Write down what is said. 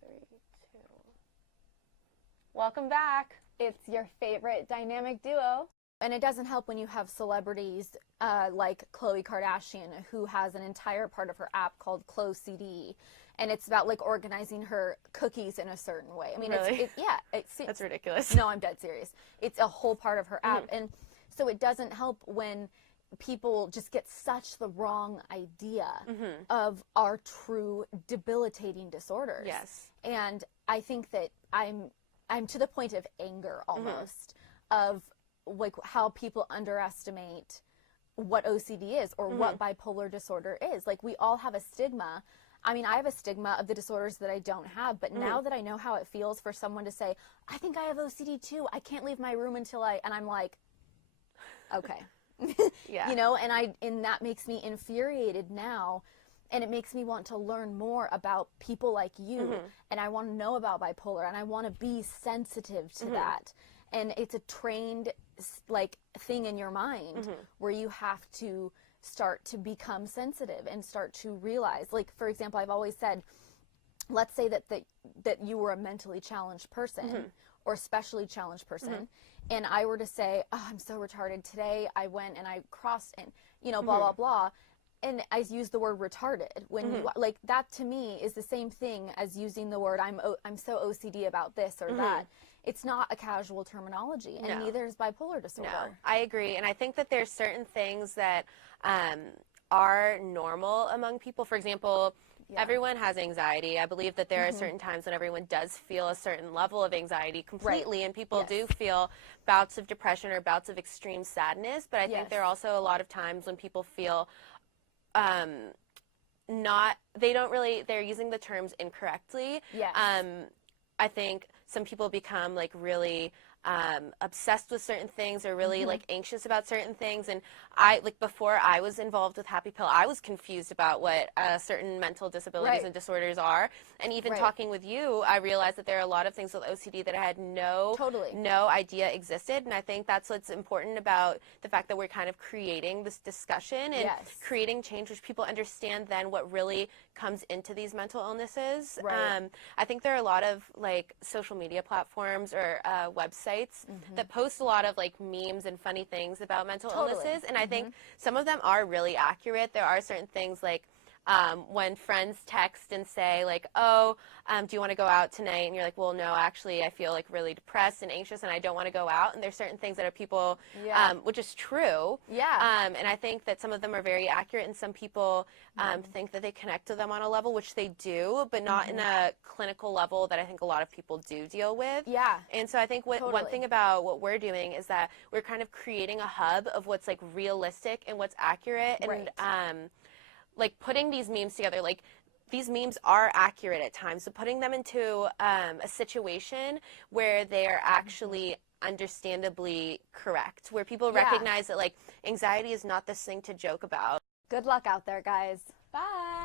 3, 2. Welcome back. It's your favorite dynamic duo. And it doesn't help when you have celebrities like Khloe Kardashian, who has an entire part of her app called Khloe CD, and it's about like organizing her cookies in a certain way. I mean, really? That's ridiculous. No, I'm dead serious. It's a whole part of her app, and so it doesn't help when people just get such the wrong idea of our true debilitating disorders. Yes. And I think that I'm to the point of anger almost of like how people underestimate what OCD is or what bipolar disorder is. Like, we all have a stigma. I mean, I have a stigma of the disorders that I don't have, but now that I know how it feels for someone to say, I think I have OCD too, I can't leave my room until and I'm like, okay. Yeah. You know, and that makes me infuriated now, and it makes me want to learn more about people like you, and I want to know about bipolar, and I want to be sensitive to that. And it's a trained like thing in your mind where you have to start to become sensitive and start to realize, like, for example, I've always said, let's say that you were a mentally challenged person or specially challenged person, and I were to say, oh, I'm so retarded today, I went and I crossed and, you know, blah, blah, blah, and I use the word retarded when you, like, that to me is the same thing as using the word I'm so OCD about this or that. It's not a casual terminology, and neither is bipolar disorder. No, I agree, and I think that there's certain things that are normal among people. For example, everyone has anxiety. I believe that there are certain times when everyone does feel a certain level of anxiety completely, and people do feel bouts of depression or bouts of extreme sadness, but I think there are also a lot of times when people feel they're using the terms incorrectly. Yes. I think some people become like really obsessed with certain things or really like anxious about certain things. And before I was involved with Happy Pill, I was confused about what certain mental disabilities and disorders are. And even talking with you, I realized that there are a lot of things with OCD that I had no idea existed. And I think that's what's important about the fact that we're kind of creating this discussion and creating change, which people understand then what really comes into these mental illnesses. I think there are a lot of like social media platforms or websites that post a lot of like memes and funny things about mental illnesses, and I think some of them are really accurate. There are certain things like when friends text and say like, oh, do you want to go out tonight? And you're like, well, no, actually, I feel like really depressed and anxious and I don't want to go out. And there's certain things that are people, which is true. And I think that some of them are very accurate, and some people think that they connect to them on a level, which they do, but not in a clinical level that I think a lot of people do deal with. And so I think one thing about what we're doing is that we're kind of creating a hub of what's like realistic and what's accurate, and like putting these memes together, like these memes are accurate at times, so putting them into a situation where they're actually understandably correct, where people recognize that like anxiety is not this thing to joke about. Good luck out there, guys. Bye.